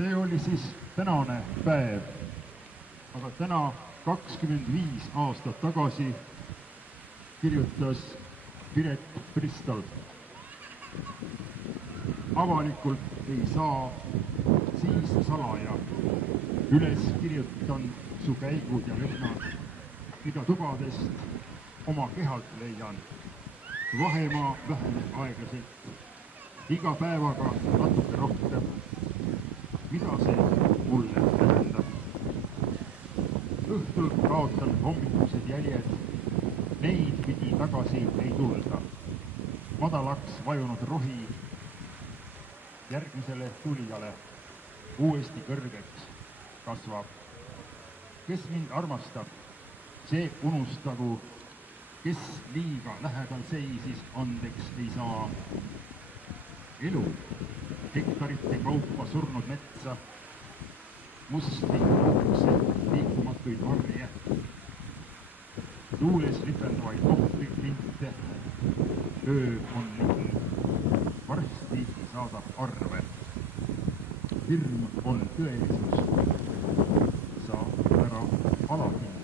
See oli siis tänane päev, aga täna 25 aastat tagasi kirjutas Piret Bristol. Avalikult ei saa siis salaja üles kirjutan su käigud ja lõhnad, mida tubadest oma kehalt leian. Vahemaa väheneb aeglaselt, iga päevaga natuke rohkem. Mida see mulle tähendab? Õhtul kaotan hommikused jäljed, neid pidi tagasi ei tulda. Madalaks vajunud rohi järgmisele tulijale uuesti kõrgeks kasvab. Kes mind armastab, see unustagu, kes liiga lähedal seisis, andeks ei saa. Elu, hektarite kaupa surnud metsa, musti liikumatuid varje, tuules ripendavaid ohvriklinte, öö on ligi, varsti saadab arve. Hirm on tõelisus, sa ära alahinda.